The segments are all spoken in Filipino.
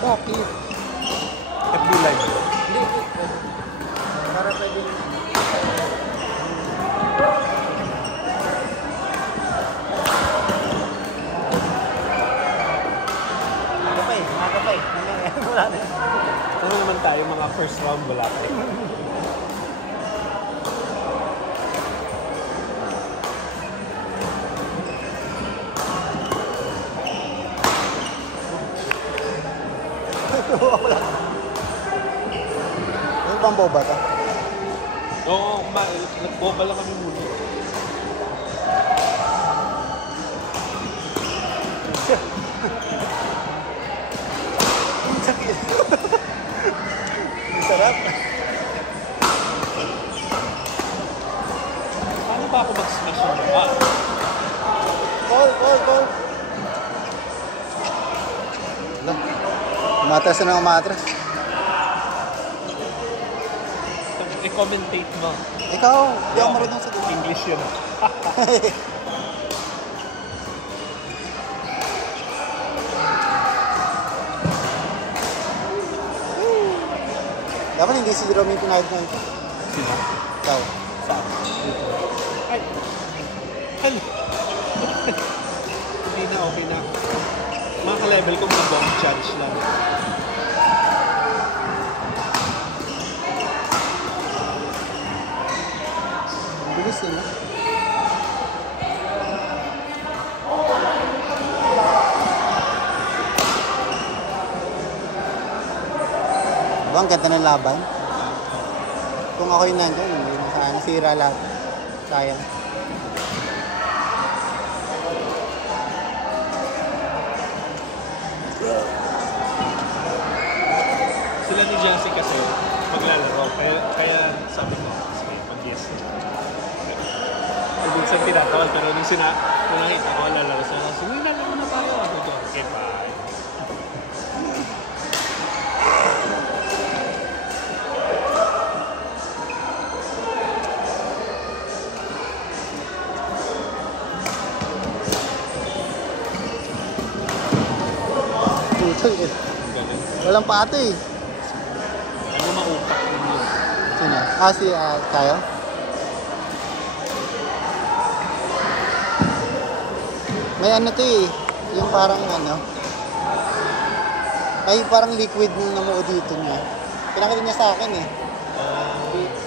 Bakit? FB Live. Hindi. Para pwede. Nakapay. Wala na. Ano naman tayo, mga first round wala pa. Yung pang boba ka? Oo, nag-boba lang kami muna. Sakit. Sarap. Paano ba ako mag-smash ng boba? Call. Wala. Umatras na umatras. I-commentate mo. Ikaw, hindi ako marunong sa dulo. English yun. Dapat hindi si Jerome yung pinahid nun. Sino? Ikaw. Saan? Ay! Ano? Hindi na, okay na. Mga ka-level ko mga bomb charge lang. Ang bilis yun, no? Diba, ang ganda ng laban? Kung ako yung nandyan, hindi na sana nasira lahat. Sayang. Sila ni Jesse kasi maglalaro. Kaya sabi ko, sige, mag-yes. Ibig sabihin tinatawal, pero nung nakita ko, lalaro sila. Sige, nalaro na tayo. Okay, bye. Putol eh. Ganun. Walang pato eh. Ano maupak din yun? Sino? Si tayo? May ano to eh. Yung parang ano. Ay parang liquid na namuo dito niya. Pinakita niya sa akin eh.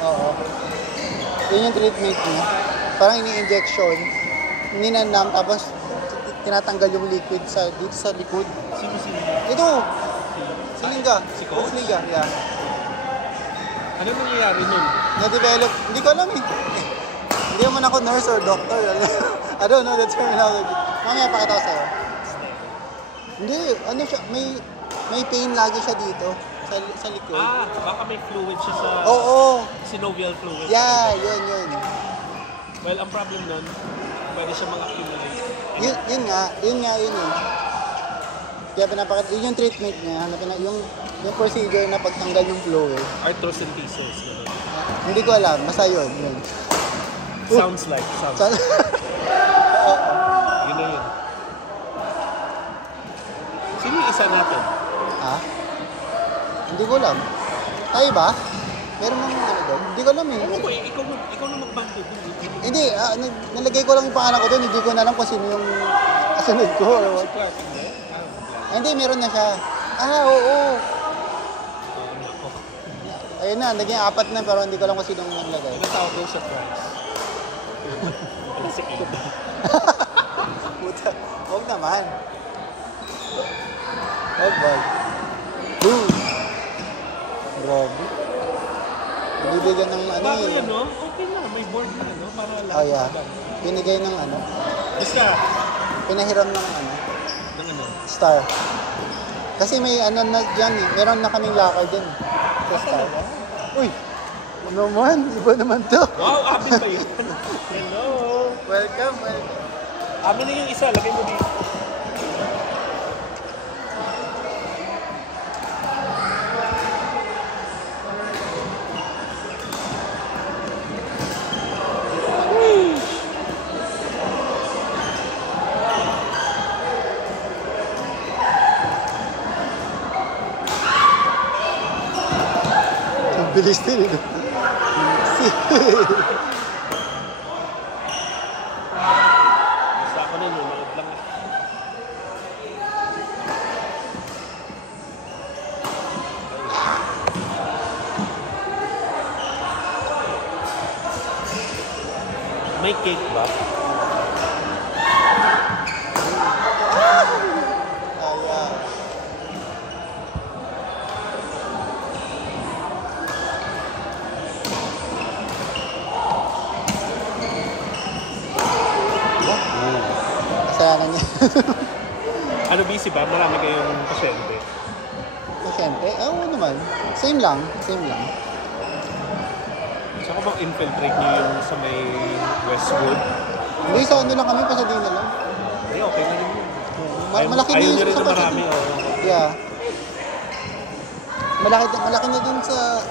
Oo. Yun yung treatment niya. Parang ini-injection. Ninanam tapos tinatanggal yung liquid dito sa likod. Sino? Ito! Silinga. Si Coach? Silinga, yeah. Ano nangyayari nun? Na-develop. Hindi ko alam eh. Hindi naman ako nurse or doctor. I don't know the terminology. Mamaya pakita ko sa'yo. Hindi, ano siya, may pain lagi siya dito. Sa likod. Baka may fluid siya sa... Oo. Synovial fluid. Yeah, yun. Well, ang problem nun, pwede siya mag-accumulate. Yun eh. Kaya pinapakita, yun yung treatment niya, yung procedure na pagtanggal yung fluid. Arthrocentesis. Hindi ko alam, basta yun. Sounds like. Yun na yun. Sino yung isa natin? Ha? Hindi ko alam. Tayo ba? Meron mga ano doon? Hindi ko alam eh. Ano ko eh, ikaw na magbando dun. Hindi, nalagay ko lang yung pangalan ko doon. Hindi ko na alam kung sino yung kasunod ko. Or what. Si Clark, hindi? Hindi, meron na siya. Oo. Nako. Ayun na, naging 4 na pero hindi ko alam kung sino yung naglagay. Ano tawag doon sa price? Ano si Abe? Puta, huwag naman. Huwag. Boom! Grabe. Binibigyan ng ano Bago eh. yan, no? Okay na, may board na, no? Para lahat. Oh yeah. Binigay ng ano. Basta. Pinahiram ng ano. Ng ano? Star. Kasi may ano na dyan eh. Meron na kaming lakay dyan. Sa Star. Uy! Ano naman? Iba naman to. Wow, amin ba yun? Hello! Welcome. Amin na yung isa, lagay mo dito. Bilis din eh. Basta ako nanonood lang eh. May cake ba? Ayan. Kasalanan niya. Ano, busy ba? Marami kayong pasyente. Siyempre, oo naman. Same lang. Tsaka bang infiltrate niyo yung sa may Westwood? Hindi, sa ano lang kami, Pasadena lang. Ay, okay na rin yun. Malaki Ayaw din niyo rin sa na marami, Pasadena. oo. Yeah. Malaki na din sa...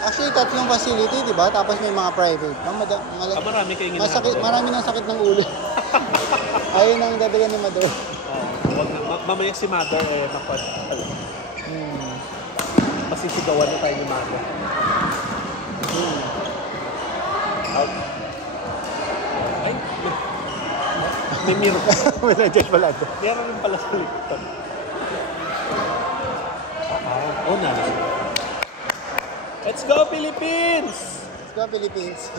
Actually, tatlong facility, di ba? Tapos may mga private. Marami kayong masakit, ginagawa. marami ng sakit ng ulo. Ayun ang dadagan ni Mador. Wag na, mamaya si Mother napad. Masisigawan na tayo ni Mother. Out. Ay, may mirror. Wala dyan pala ito. Meron rin pala sa likod. Oh, nalas. Let's go, Philippines! Let's go, Philippines.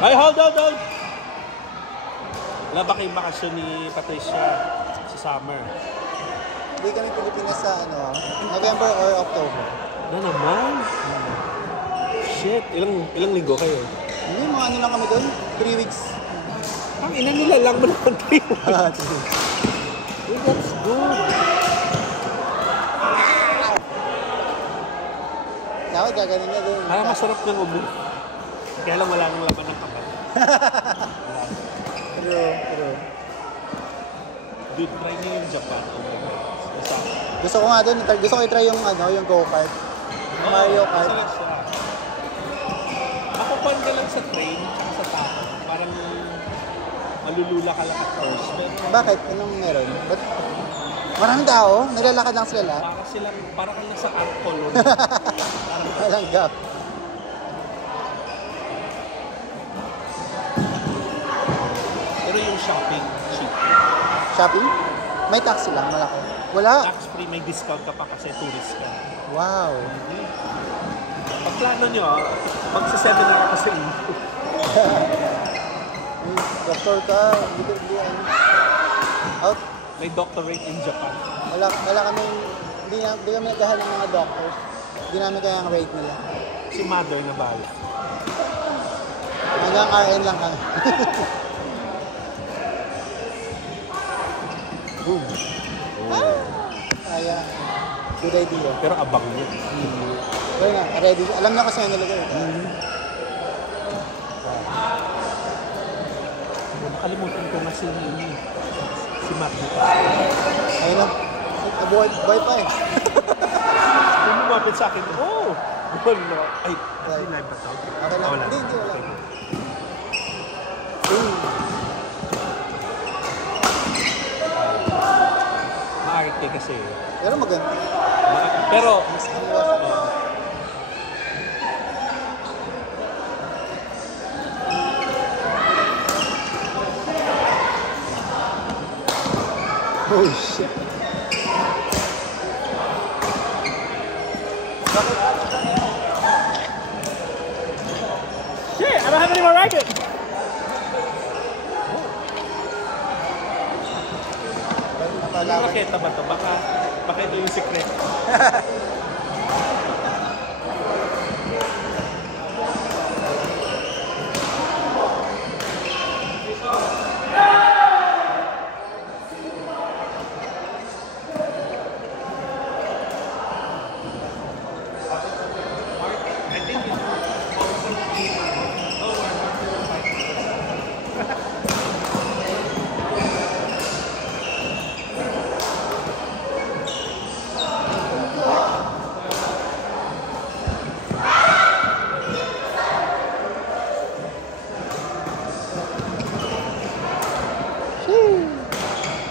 Ay, hold! Wala ba kayong bakasyon ni Patricia sa summer? Hindi kami Pilipinas sa November or October. Na naman? Shit, ilang linggo kayo? Hindi, mga ano lang kami doon. 3 weeks. Ang ina nila lang mo naman 3 weeks. Hey, that's good. Dapat gaganin niya doon. Masarap ng ubo. Kaya lang wala nang laman ng kamay. True. Dude, try niyo yung Japan. Masarap. Gusto ko nga doon. Gusto ko i-try yung yung go-kart. Mario Kart. Masarap siya. Makukuhan ka lang sa train tsaka sa tao. Parang malulula ka lang at first. Pero Bakit? Anong meron? Ba't maraming tao? Naglalakad lang sila? para ka lang sa art colony. Walang gap. Pero yung shopping, cheap. Shopping? May taxi lang, malaki. Wala. Tax-free, may discount ka pa kasi tourist ka. Wow. Pag plano nyo, magsa-seminar ako sa inyo. Doktor ka, hindi out. May doctorate in Japan. Wala kami, hindi kami nagdahal ng mga doctors. Hindi namin kaya ang rate nila. Si Mother na bala. Hanggang RN lang kami. Boom. Kaya, good idea. Pero abang niya. Well na, ready. Alam na kasi ang nilagay. Nakalimutan ko na si Matt. Ayun na. Boy pa eh. Kung lumapit sa akin, oh! Wala. Ay, hindi live ba ito? Okay lang. Wala. Hindi, wala. Okay. Maarte kasi. Pero maganda. Pero, Mas aniwasan. Oh shit. shit, I don't have any more rackets! Napalaban. Raketa ba ito? Baka ito yung secret.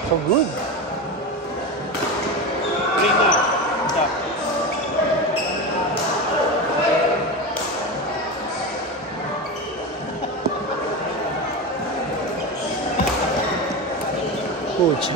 So good. Ring na. Stop. Pucha.